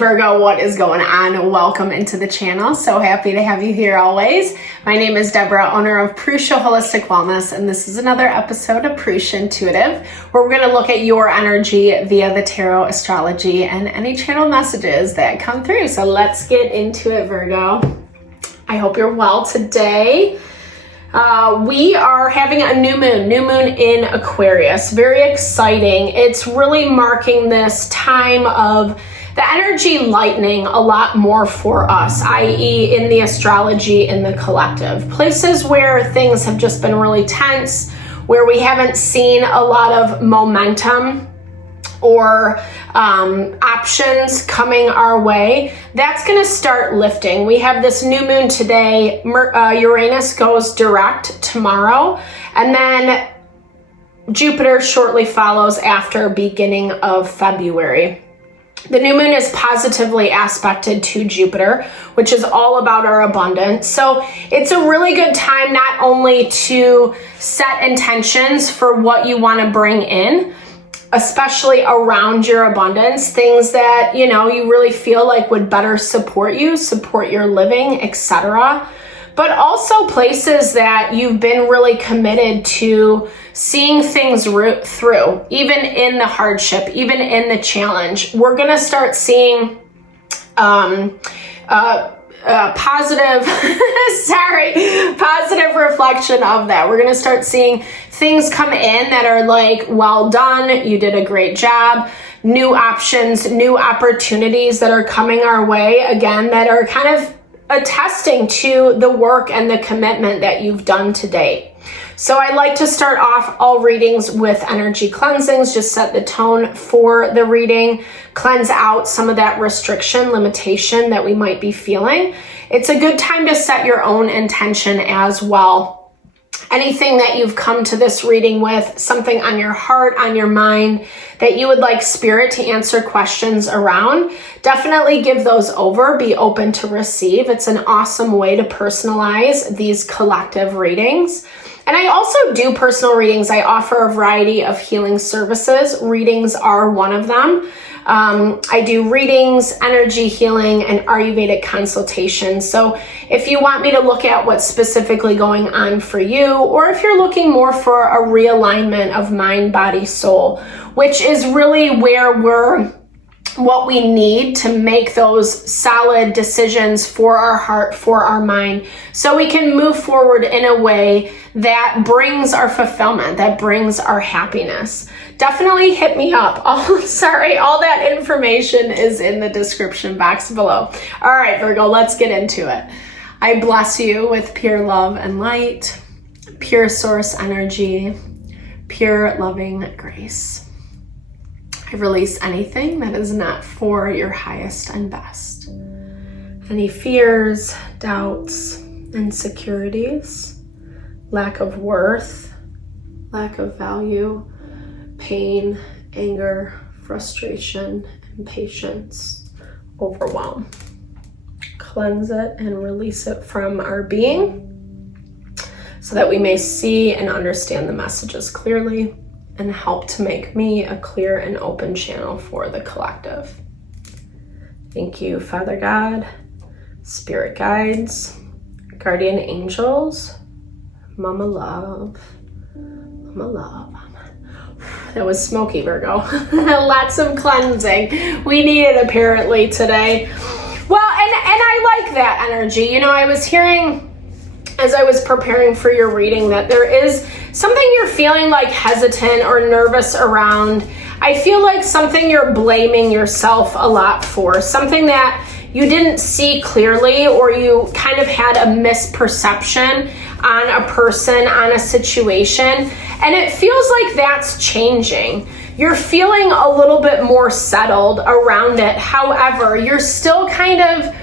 Virgo, what is going on? Welcome into the channel. So happy to have you here always. My name is Deborah, owner of Purusha Holistic Wellness, and this is another episode of Purusha Intuitive, where we're going to look at your energy via the tarot, astrology, and any channel messages that come through. So let's get into it, Virgo. I hope you're well today. We are having a new moon in Aquarius. Very exciting. It's really marking this time of the energy lightening a lot more for us, i.e. in the astrology, in the collective. Places where things have just been really tense, where we haven't seen a lot of momentum or options coming our way, that's going to start lifting. We have this new moon today. Uranus goes direct tomorrow, and then Jupiter shortly follows after beginning of February. The new moon is positively aspected to Jupiter, which is all about our abundance. So it's a really good time not only to set intentions for what you want to bring in, especially around your abundance, things that, you really feel like would better support you, support your living, etc. But also places that you've been really committed to seeing things through, even in the hardship, even in the challenge. We're going to start seeing positive reflection of that. We're going to start seeing things come in that are like, well done, you did a great job, new options, new opportunities that are coming our way, again, that are kind of attesting to the work and the commitment that you've done to date. So I like to start off all readings with energy cleansings, just set the tone for the reading, cleanse out some of that restriction, limitation that we might be feeling. It's a good time to set your own intention as well. Anything that you've come to this reading with, something on your heart, on your mind, that you would like Spirit to answer questions around, definitely give those over. Be open to receive. It's an awesome way to personalize these collective readings. And I also do personal readings. I offer a variety of healing services. Readings are one of them. I do readings, energy healing, and Ayurvedic consultations. So if you want me to look at what's specifically going on for you, or if you're looking more for a realignment of mind, body, soul, which is really where what we need to make those solid decisions for our heart, for our mind, so we can move forward in a way that brings our fulfillment, that brings our happiness. Definitely hit me up. All that information is in the description box below. All right, Virgo, let's get into it. I bless you with pure love and light, pure source energy, pure loving grace. I release anything that is not for your highest and best. Any fears, doubts, insecurities, lack of worth, lack of value, pain, anger, frustration, impatience, overwhelm. Cleanse it and release it from our being so that we may see and understand the messages clearly and help to make me a clear and open channel for the collective. Thank you, Father God, Spirit guides, guardian angels, Mama Love, Mama Love. That was smoky, Virgo. Lots of cleansing. We need it apparently today. Well, and I like that energy. I was hearing as I was preparing for your reading that there is something you're feeling like hesitant or nervous around. I feel like something you're blaming yourself a lot for, something that you didn't see clearly, or you kind of had a misperception on a person, on a situation, and it feels like that's changing. You're feeling a little bit more settled around it. However, you're still kind of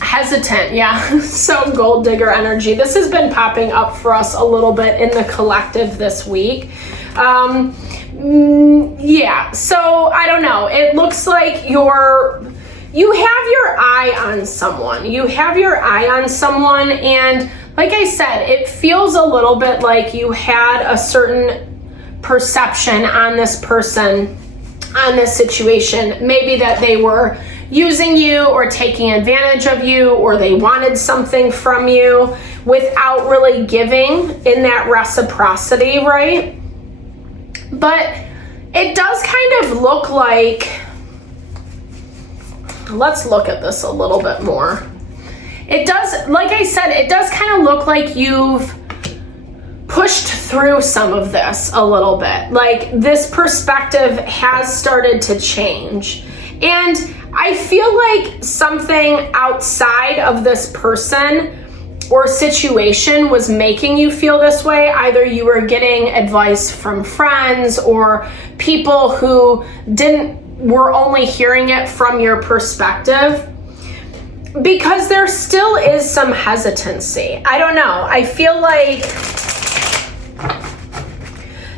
hesitant. Yeah, so gold digger energy. This has been popping up for us a little bit in the collective this week. Yeah, so I don't know. It looks like you have your eye on someone. You have your eye on someone, and like I said, it feels a little bit like you had a certain perception on this person, on this situation. Maybe that they were using you or taking advantage of you, or they wanted something from you without really giving in that reciprocity, right? But it does kind of look like, let's look at this a little bit more. It does, like I said, it does kind of look like you've pushed through some of this a little bit. Like this perspective has started to change. And I feel like something outside of this person or situation was making you feel this way. Either you were getting advice from friends or people who were only hearing it from your perspective, because there still is some hesitancy. I don't know. I feel like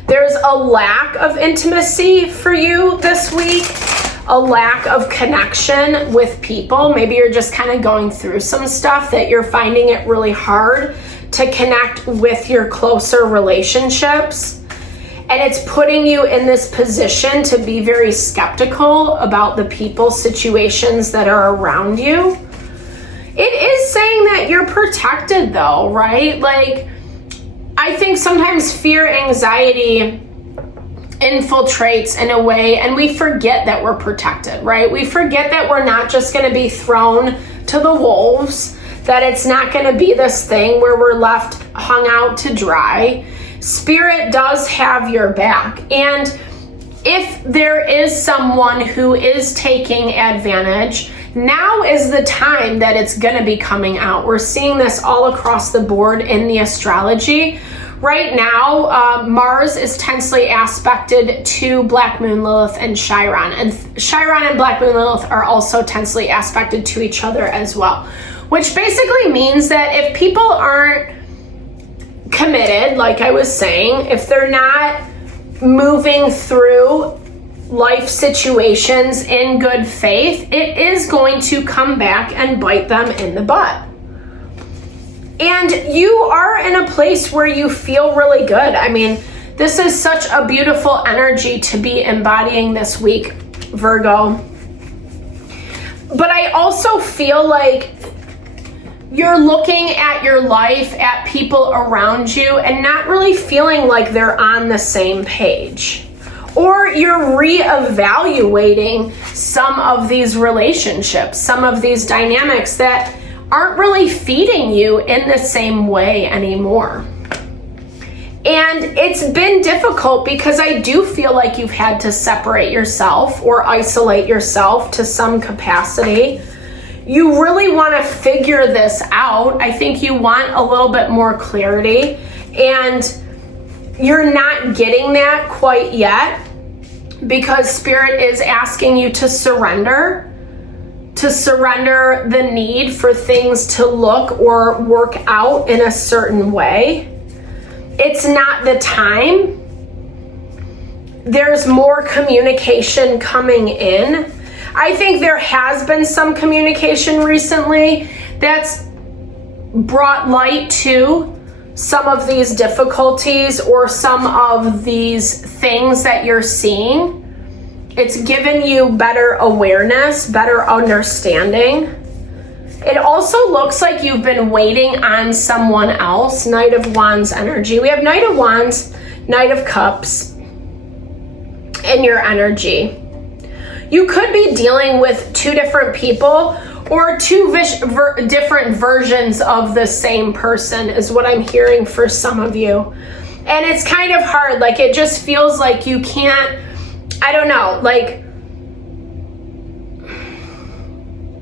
there's a lack of intimacy for you this week, a lack of connection with people. Maybe you're just kind of going through some stuff that you're finding it really hard to connect with your closer relationships. And it's putting you in this position to be very skeptical about the people, situations that are around you. It is saying that you're protected though, right? Like, I think sometimes fear, anxiety infiltrates in a way, and we forget that we're protected, right? We forget that we're not just going to be thrown to the wolves, that it's not going to be this thing where we're left hung out to dry. Spirit does have your back. And if there is someone who is taking advantage, now is the time that it's going to be coming out. We're seeing this all across the board in the astrology. Right now, Mars is tensely aspected to Black Moon Lilith and Chiron. And Chiron and Black Moon Lilith are also tensely aspected to each other as well. Which basically means that if people aren't committed, like I was saying, if they're not moving through life situations in good faith, it is going to come back and bite them in the butt. And you are in a place where you feel really good. I mean, this is such a beautiful energy to be embodying this week, Virgo. But I also feel like you're looking at your life, at people around you, and not really feeling like they're on the same page. Or you're reevaluating some of these relationships, some of these dynamics that aren't really feeding you in the same way anymore. And it's been difficult because I do feel like you've had to separate yourself or isolate yourself to some capacity. You really want to figure this out. I think you want a little bit more clarity, and you're not getting that quite yet because Spirit is asking you to surrender the need for things to look or work out in a certain way. It's not the time. There's more communication coming in. I think there has been some communication recently that's brought light to some of these difficulties or some of these things that you're seeing. It's given you better awareness, better understanding. It also looks like you've been waiting on someone else. Knight of Wands energy. We have Knight of Wands, Knight of Cups in your energy. You could be dealing with two different people or two different versions of the same person is what I'm hearing for some of you. And it's kind of hard. Like, it just feels like you can't, I don't know, like,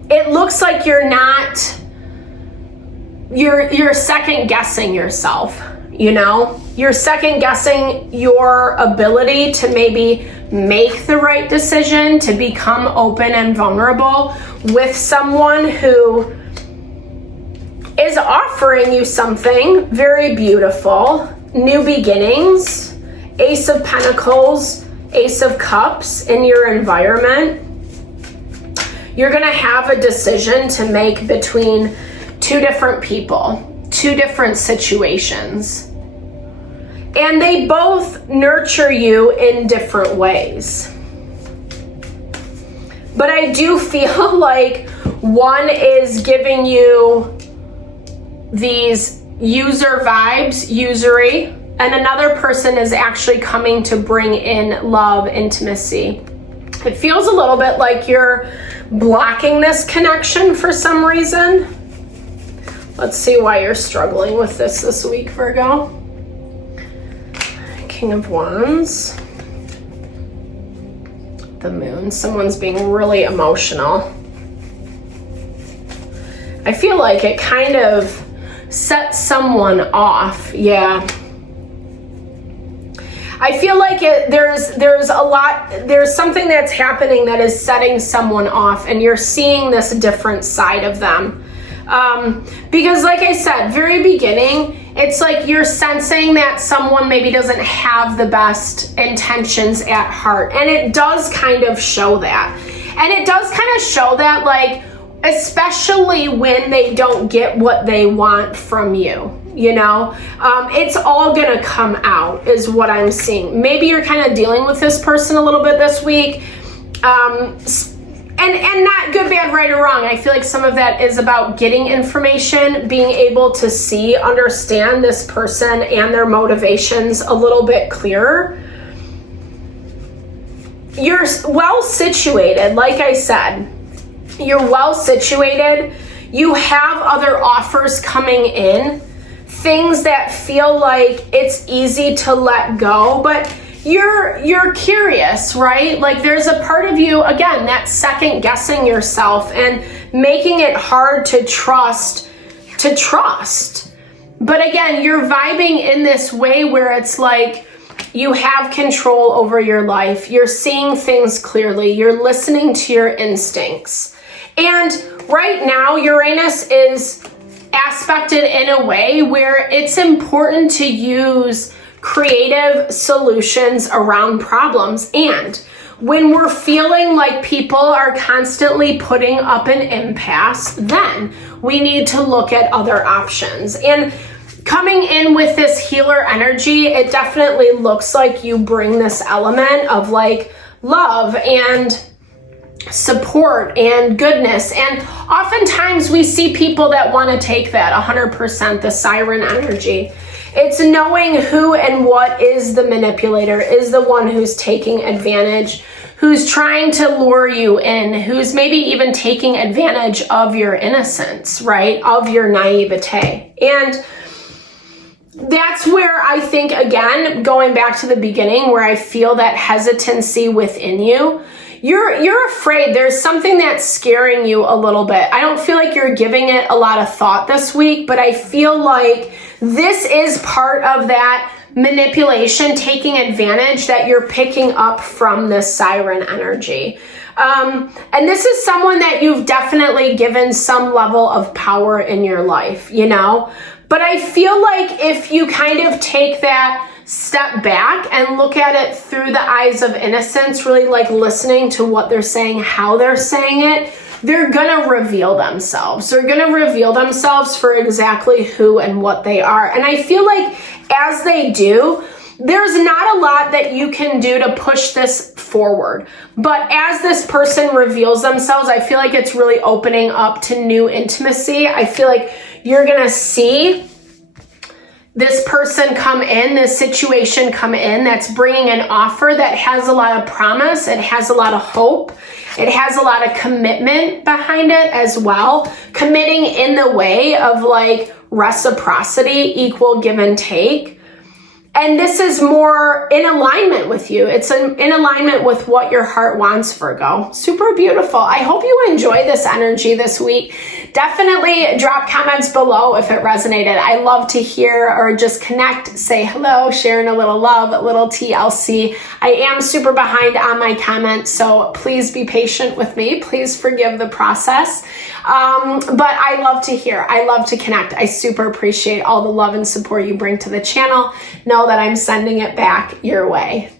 it looks like you're second guessing yourself, you know? You're second guessing your ability to maybe make the right decision, to become open and vulnerable with someone who is offering you something very beautiful, new beginnings, Ace of Pentacles, Ace of Cups in your environment. You're going to have a decision to make between two different people, two different situations. And they both nurture you in different ways. But I do feel like one is giving you these user vibes, usury, and another person is actually coming to bring in love, intimacy. It feels a little bit like you're blocking this connection for some reason. Let's see why you're struggling with this week, Virgo. King of Wands. The Moon. Someone's being really emotional. I feel like it kind of sets someone off. Yeah. I feel like there's something that's happening that is setting someone off, and you're seeing this different side of them. Because like I said, very beginning, it's like you're sensing that someone maybe doesn't have the best intentions at heart. And it does kind of show that. And it does kind of show that, like, especially when they don't get what they want from you. You know, it's all gonna come out is what I'm seeing. Maybe you're kind of dealing with this person a little bit this week. And not good, bad, right, or wrong. I feel like some of that is about getting information, being able to see, understand this person and their motivations a little bit clearer. You're well situated, like I said. You're well situated. You have other offers coming in. Things that feel like it's easy to let go, but you're curious, right? Like there's a part of you, again, that's second guessing yourself and making it hard to trust. But again, you're vibing in this way where it's like you have control over your life. You're seeing things clearly. You're listening to your instincts. And right now, Uranus is aspected in a way where it's important to use creative solutions around problems. And when we're feeling like people are constantly putting up an impasse, then we need to look at other options. And coming in with this healer energy, it definitely looks like you bring this element of like love and support and goodness. And oftentimes we see people that want to take that 100%, the siren energy. It's knowing who and what is the manipulator, is the one who's taking advantage, who's trying to lure you in, who's maybe even taking advantage of your innocence, right? Of your naivete. And that's where I think, again, going back to the beginning, where I feel that hesitancy within you. You're afraid. There's something that's scaring you a little bit. I don't feel like you're giving it a lot of thought this week, but I feel like this is part of that manipulation, taking advantage that you're picking up from this siren energy. And this is someone that you've definitely given some level of power in your life, you know? But I feel like if you kind of take that step back and look at it through the eyes of innocence, really like listening to what they're saying, how they're saying it, they're gonna reveal themselves. They're gonna reveal themselves for exactly who and what they are. And I feel like as they do, there's not a lot that you can do to push this forward. But as this person reveals themselves, I feel like it's really opening up to new intimacy. I feel like you're gonna see this person come in, this situation come in that's bringing an offer that has a lot of promise, it has a lot of hope, it has a lot of commitment behind it as well. Committing in the way of like reciprocity, equal give and take. And this is more in alignment with you. It's in alignment with what your heart wants, Virgo. Super beautiful. I hope you enjoy this energy this week. Definitely drop comments below if it resonated. I love to hear or just connect, say hello, sharing a little love, a little TLC. I am super behind on my comments, so please be patient with me. Please forgive the process. But I love to hear. I love to connect. I super appreciate all the love and support you bring to the channel. Know that I'm sending it back your way.